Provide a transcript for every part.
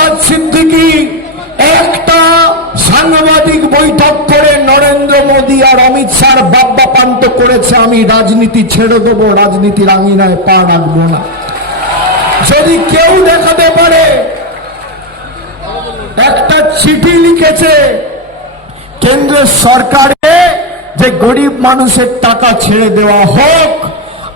নওশাদ সিদ্দিকী একটা সাংবাদিক বৈঠক করে নরেন্দ্র মোদী আর অমিত শাহ বাব্বা পান্ত করেছে, আমি রাজনীতি ছেড়ে দেবো, রাজনীতির আঙিনায় পা রাখবো না। যদি কেউ দেখাতে পারে একটা চিঠি লিখেছে কেন্দ্র সরকারে যে গরিব মানুষের টাকা ছেড়ে দেওয়া হোক,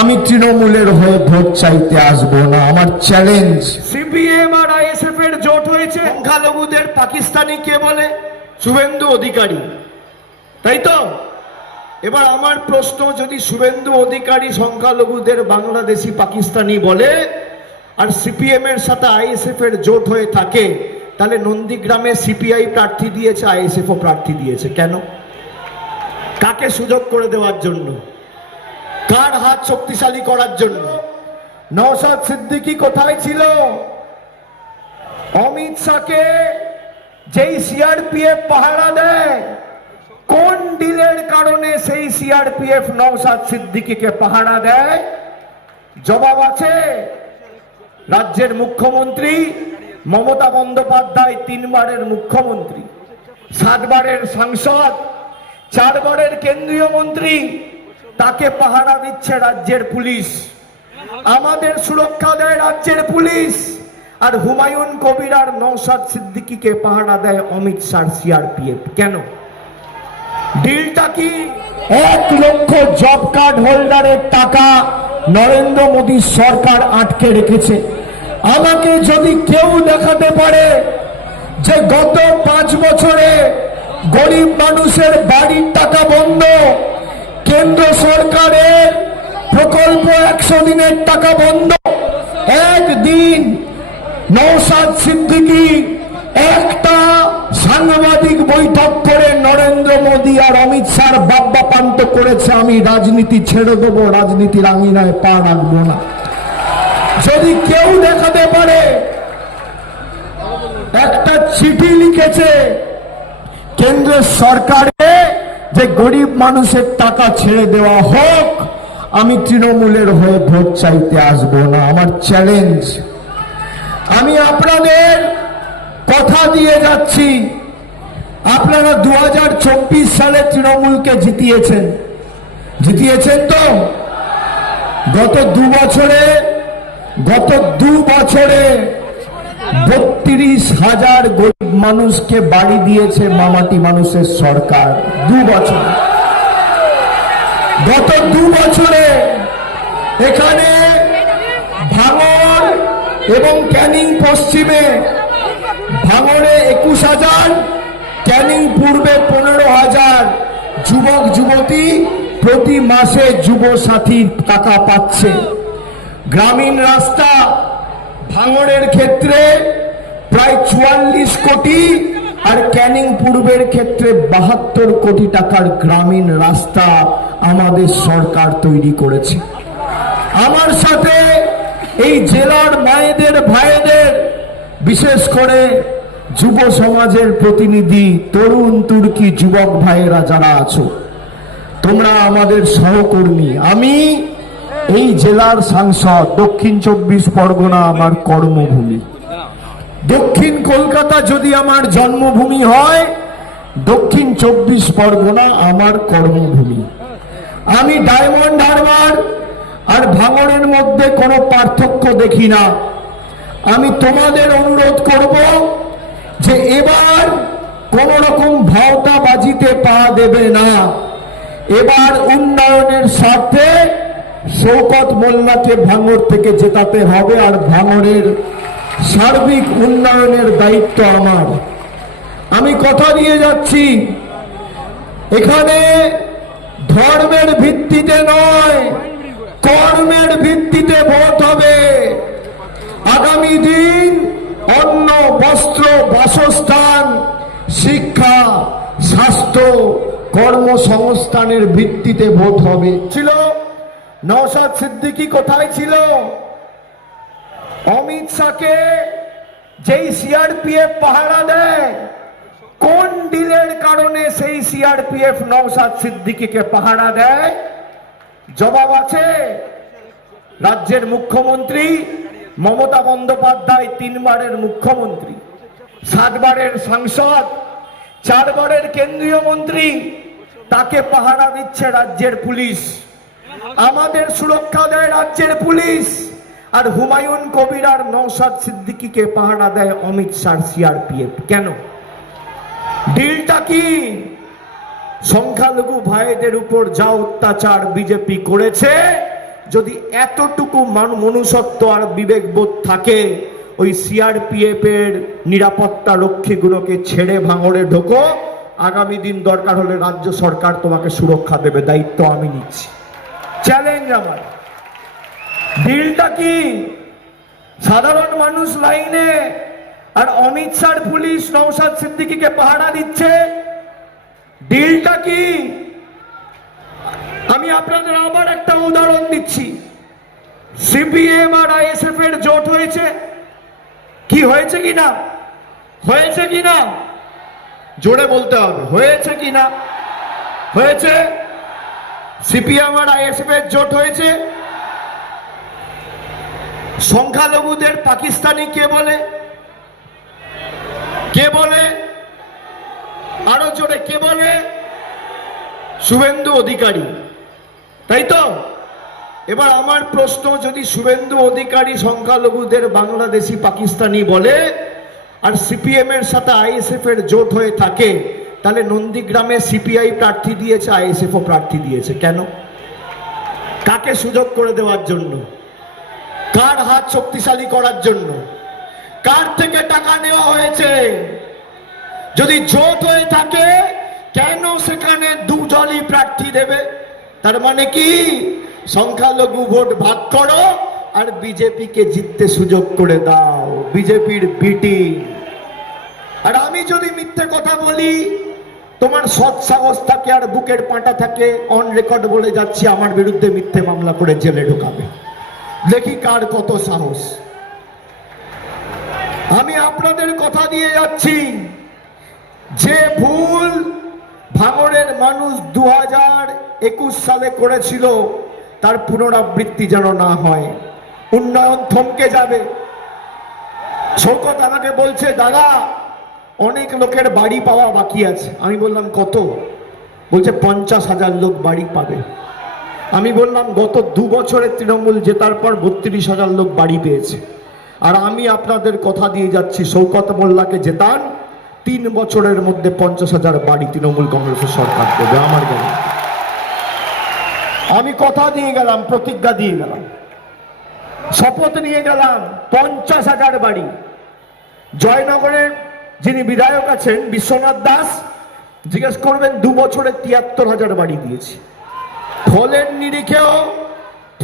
আমি তৃণমূলের হয়ে ভোট চাইতে আসবো না। আমার চ্যালেঞ্জ। সিপিএম আর আইএসএফ এর জোট হয়েছে, সংখ্যালঘুদের পাকিস্তানি কে বলে? শুভেন্দু অধিকারী, তাই তো? এবার আমার প্রশ্ন, যদি শুভেন্দু অধিকারী সংখ্যালঘুদের বাংলাদেশি পাকিস্তানি বলে আর সিপিএম এর সাথে আইএসএফ এর জোট হয়ে থাকে, তাহলে নন্দীগ্রামে সিপিআই প্রার্থী দিয়েছে, আইএসএফ ও প্রার্থী দিয়েছে, কেন? কাকে সুযোগ করে দেওয়ার জন্য? কার হাত শক্তিশালী করার জন্য? নওশাদ সিদ্দিকী কোথায় ছিল? অমিত শাহকে যেই সিআরপিএফ পাহারা দেয়, কোন ডিলের কারণে সেই সিআরপিএফ নওশাদ সিদ্দিকীকে পাহারা দেয়? জবাব আছে। রাজ্যের মুখ্যমন্ত্রী মমতা বন্দ্যোপাধ্যায় 3 বারের মুখ্যমন্ত্রী, 7 বারের সাংসদ, 4 বারের কেন্দ্রীয় মন্ত্রী, তাকে পাহারা দিচ্ছে রাজ্যের পুলিশ। আমাদের সুরক্ষা দেয় রাজ্যের পুলিশ, আর হুমায়ুন কবির আর নওশাদ সিদ্দিকীকে পাহারা দেয় অমিত শাহ সিআরপিএফ। কেন? ডিলটা কি? 1 লক্ষ জব কার্ড হোল্ডারের টাকা নরেন্দ্র মোদী সরকার আটকে রেখেছে। আমাকে যদি কেউ দেখাতে পারে যে গত 5 বছরে গরিব মানুষের বাড়ির টাকা বন্ধ, কেন্দ্র সরকারের প্রকল্প 100 দিনের টাকা বন্ধ, একদিন নওশাদ সিদ্দিকী একটা সাংবাদিক বৈঠক করে নরেন্দ্র মোদী আর অমিত শাহ বাব্বা পান্ত করেছে, আমি রাজনীতি ছেড়ে দেবো, রাজনীতির আঙিনায় পা রাখবো না। যদি কেউ দেখাতে পারে একটা চিঠি লিখেছে কেন্দ্র সরকারে যে গরিব মানুষের টাকা ছেড়ে দেওয়া হোক, আমি তৃণমূলের হয়ে ভোট চাইতে আসবো না। আমার চ্যালেঞ্জ। আমি আপনাদের কথা দিয়ে যাচ্ছি, আপনারা 2024 সালে তৃণমূলকে জিতিয়েছেন তো? গত 2 বছরে 32,000 গরিব মানুষকে বাড়ি দিয়েছে মামাটি মানুষের সরকার। 2 বছর, গত 2 বছরে এখানে ভাঙড় এবং ক্যানিং পশ্চিমে, ভাঙড়ে 21,000, ক্যানিং পূর্বে 15,000 যুবক যুবতী প্রতি মাসে যুব সাথীর টাকা পাচ্ছে। গ্রামীণ রাস্তা ভাঙড়ের ক্ষেত্রে প্রায় 44 কোটি, আর ক্যানিং পূর্বের ক্ষেত্রে 72 কোটি টাকার গ্রামীণ রাস্তা আমাদের সরকার তৈরি করেছে। আমার সাথে এই জেলার মায়েদের, ভাইদের, বিশেষ করে যুব সমাজের প্রতিনিধি, তরুণ তুর্কি যুবক ভাইয়েরা যারা আছো, তোমরা আমাদের সহকর্মী। আমি এই জেলার সাংসদ, দক্ষিণ 24 পরগনা আমার কর্মভূমি। দক্ষিণ কলকাতা যদি আমার জন্মভূমি হয়, দক্ষিণ 24 পরগনা আমার কর্মভূমি। আমি ডায়মন্ড হারবার আর ভাঙড়ের মধ্যে কোনো পার্থক্য দেখি না। আমি তোমাদের অনুরোধ করব যে এবার কোন রকম ভাওতাবাজিতে পা দেবে না। এবার উন্নয়নের স্বার্থে শওকত মোল্লাকে ভাঙড় থেকে জেতাতে হবে, আর ভাঙড়ের সার্বিক উন্নয়নের দায়িত্ব আমার। আমি কথা দিয়ে যাচ্ছি, এখানে ধর্মের ভিত্তিতে নয়, কর্মের ভিত্তিতে ভোট হবে। আগামী দিন অন্ন, বস্ত্র, বাসস্থান, শিক্ষা, স্বাস্থ্য, কর্মসংস্থানের ভিত্তিতে ভোট হবে। ছিল নওশাদ সিদ্দিকী কোথায় ছিল? অমিত শাহকে যেই সিআরপিএফ পাহারা দেয়, কোন ডিলের কারণে সেই সিআরপিএফ নওশাদ সিদ্দিকীকে পাহারা দেয়? জবাব আছে। রাজ্যের মুখ্যমন্ত্রী মমতা বন্দ্যোপাধ্যায় 3 বারের মুখ্যমন্ত্রী, 7বারের সাংসদ, 4বারের কেন্দ্রীয় মন্ত্রী, তাকে পাহারা দিচ্ছে রাজ্যের পুলিশ। আমাদের সুরক্ষা দেয় রাজ্যের পুলিশ, আর হুমায়ুন কবির আর নওশাদ সিদ্দিকীকে পাহারা দেয় অমিত শাহ সিআরপিএফ। কেন? ডিলটা কি? সংখ্যালঘু ভাইদের উপর যা অত্যাচার বিজেপি করেছে, যদি এতটুকু মনুষ্যত্ব আর বিবেকবোধ থাকে, ওই সিআরপিএফ এর নিরাপত্তা রক্ষীগুলোকে ছেড়ে ভাঙড়ে ঢোকো। আগামী দিন দরকার হলে রাজ্য সরকার তোমাকে সুরক্ষা দেবে, দায়িত্ব আমি নিচ্ছি। চ্যালেঞ্জ আমার। ডিলটা কি? সাধারণ মানুষ লাইনে, আর অমিত শাহ পুলিশ নওশাদ সিদ্দিকীকে পাহারা দিচ্ছে। ডিলটা কি? আমি আপনাদের আবার একটা উদাহরণ দিচ্ছি। সিপিএম আর আইএসএফ এর জোট হয়েছে, কি হয়েছে কিনা? হয়েছে কিনা? জোরে বলতে হবে, হয়েছে কিনা? হয়েছে। সিপিএম আর আইএসএফ এর জোট হয়েছে। সংখ্যালঘুদের পাকিস্তানি কে বলে? কে বলে? আরো জোরে কে বলে? শুভেন্দু অধিকারী, তাই তো? এবার আমার প্রশ্ন, যদি শুভেন্দু অধিকারী সংখ্যালঘুদের বাংলাদেশি পাকিস্তানি বলে, আর সিপিএম এর সাথে আইএসএফ এর জোট হয়ে থাকে, তাহলে নন্দীগ্রামে সিপিআই প্রার্থী দিয়েছে, আইএসএফ ও প্রার্থী দিয়েছে। কেন? কাকে সুযোগ করে দেওয়ার জন্য? কার হাত শক্তিশালী করার জন্য? কার থেকে টাকা নেওয়া হয়েছে? যদি জোট হয়ে থাকে, কেন সেখানে দুদলই প্রার্থী দেবে? তার মানে কি? সংখ্যালঘু ভোট ভাগ করো আর বিজেপিকে জিততে সুযোগ করে দাও, বিজেপির বিটি। আর আমি যদি মিথ্যে কথা বলি, তোমার সৎ সাহস থাকে আর বুকের পাঁটা থাকে, অন রেকর্ড বলে যাচ্ছি, আমার বিরুদ্ধে মিথ্যে মামলা করে জেলে ঢোকাবে। দেখি কার কত সাহস। আমি আপনাদের কথা দিয়ে যাচ্ছি, যে ভুল ভাঙড়ের মানুষ 2021 সালে করেছিল, তার পুনরাবৃত্তি যেন না হয়। উন্নয়ন থমকে যাবে। শওকত আমাকে বলছে, দাদা অনেক লোকের বাড়ি পাওয়া বাকি আছে। আমি বললাম কত? বলছে 50,000 লোক বাড়ি পাবে। আমি বললাম গত 2 বছরে তৃণমূল জেতার পর 32,000 লোক বাড়ি পেয়েছে। আর আমি আপনাদের কথা দিয়ে যাচ্ছি, শওকত মোল্লাকে জেতান, 3 বছরের মধ্যে 50,000 বাড়ি তৃণমূল কংগ্রেসের সরকার দেবে, আমার গ্যারান্টি। আমি কথা দিয়ে গেলাম, প্রতিজ্ঞা দিয়ে গেলাম, শপথ নিয়ে গেলাম, 50,000 বাড়ি। জয়নগরের যিনি বিধায়ক আছেন বিশ্বনাথ দাস, জিজ্ঞেস করবেন 2 বছরে 73,000 বাড়ি দিয়েছি।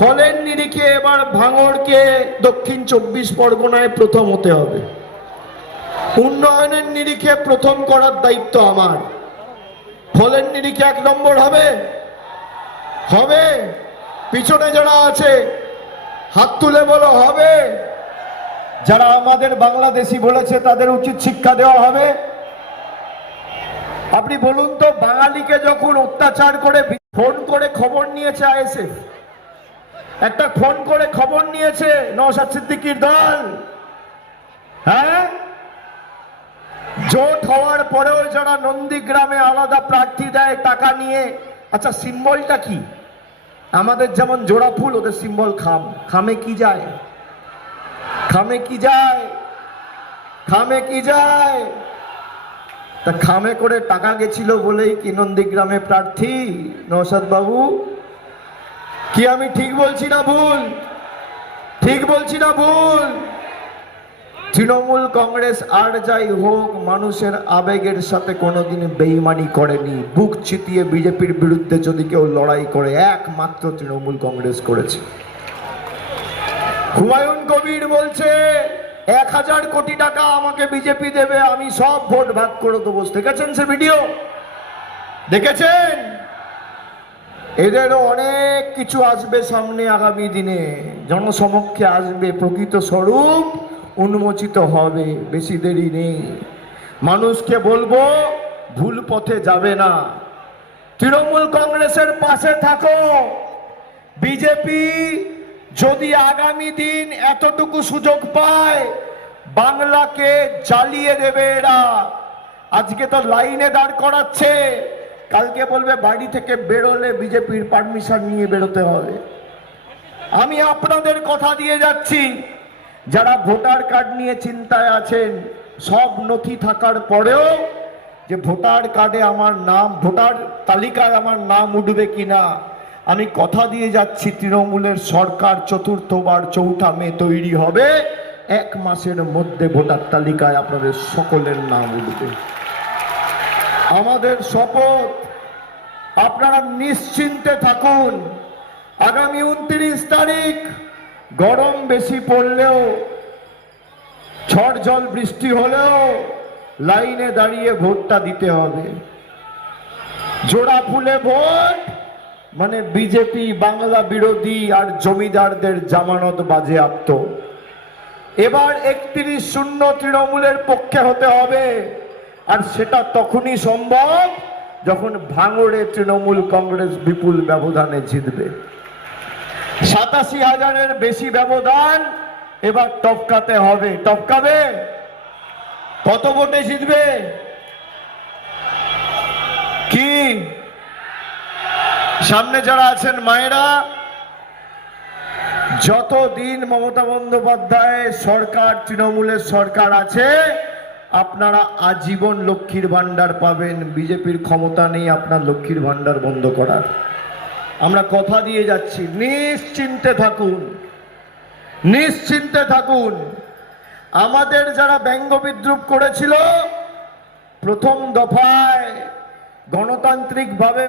ফলের নিরিখে এবার ভাঙড়কে দক্ষিণ 24 পরগনায় প্রথম হতে হবে। উন্নয়নের নিরিখে প্রথম করার দায়িত্ব আমার। ফলের নিরিখে 1 নম্বর হবে। হবে? পিছনে যারা আছে হাত তুলে বলো হবে। যারা আমাদের বাংলাদেশি বলেছে তাদের উচিত শিক্ষা দেওয়া হবে। আপনি বলুন তো, বাঙালিকে যখন অত্যাচার করে ফোন করে খবর নিয়েছে আইএসএফ, একটা ফোন করে খবর নিয়েছে নওশাদ সিদ্দিকীর দল, হ্যাঁ, জোট হওয়ার পরেও যারা নন্দীগ্রামে আলাদা প্রার্থী দেয় টাকা নিয়ে। আচ্ছা, সিম্বলটা কি? আমাদের যেমন জোড়া ফুল, ওদের সিম্বল খাম। খামে কি যায়? খামে কি যায়? খামে কি যায়? তা খামে করে টাকা গেছিল বলেই কি নন্দীগ্রামে প্রার্থী নওশাদ বাবু? কি আমি ঠিক বলছি না ভুল? ঠিক বলছি না ভুল? তৃণমূল কংগ্রেস আর যাই হোক, মানুষের আবেগের সাথে কোনোদিন বেইমানি করেনি। বুক চিতিয়ে বিজেপির বিরুদ্ধে যদি কেউ লড়াই করে, একমাত্র তৃণমূল কংগ্রেস করেছে। হুমায়ুন কবির বলছে 1000 কোটি টাকা আমাকে বিজেপি দেবে, আমি সব ভোট ভাগ করে দেবো। দেখেছেন সে ভিডিও? দেখেছেন? এদেরও অনেক কিছু আসবে সামনে, আগামী দিনে জনসমক্ষে আসবে, প্রকৃত স্বরূপ উন্মোচিত হবে, বেশি দেরি নেই। মানুষকে বলবো ভুল পথে যাবে না, তৃণমূল কংগ্রেসের পাশে থাকো। বিজেপি যদি আগামী দিন এতটুকু সুযোগ পায়, বাংলাকে জ্বালিয়ে দেবে এরা। আজকে তো লাইনে দাঁড় করাচ্ছে, কালকে বলবে বাড়ি থেকে বেরোলে বিজেপির পারমিশন নিয়ে বেরোতে হবে। আমি আপনাদের কথা দিয়ে যাচ্ছি, যারা ভোটার কার্ড নিয়ে চিন্তায় আছেন, সব নথি থাকার পরেও যে ভোটার কার্ডে আমার নাম, ভোটার তালিকায় আমার নাম উঠবে কিনা, আমি কথা দিয়ে যাচ্ছি তৃণমূলের সরকার চতুর্থবার 4 মে তৈরি হবে, 1 মাসের মধ্যে ভোটার তালিকায় আপনাদের সকলের নাম উঠবে। আমাদের শপথ, আপনারা নিশ্চিন্তে থাকুন। আগামী 29 তারিখ গরম বেশি পড়লেও, ঝড় জল বৃষ্টি হলেও লাইনে দাঁড়িয়ে ভোটটা দিতে হবে। জোড়া ফুলে ভোট মানে বিজেপি, বাংলা বিরোধী আর জমিদারদের জামানত বাজেয়াপ্ত। এবার 31-0 তৃণমূলের পক্ষে হতে হবে, আর সেটা তখনই সম্ভব যখন ভাঙড়ে তৃণমূল কংগ্রেস বিপুল ব্যবধানে জিতবে। 87,000-এর বেশি ব্যবধান এবার টপকাতে হবে। টপকাবে? কত ভোটে জিতবে? কি সামনে যারা আছেন মায়েরা, যতদিন মমতা বন্দ্যোপাধ্যায় সরকার, তৃণমূলের সরকার আছে, আপনারা আজীবন লক্ষ্মীর ভান্ডার পাবেন। বিজেপির ক্ষমতা নেই আপনার লক্ষ্মীর ভান্ডার বন্ধ করার। আমরা কথা দিয়ে যাচ্ছি, নিশ্চিন্তে থাকুন, নিশ্চিন্তে থাকুন। আমাদের যারা ব্যঙ্গ বিদ্রুপ করেছিল, প্রথম দফায় গণতান্ত্রিক ভাবে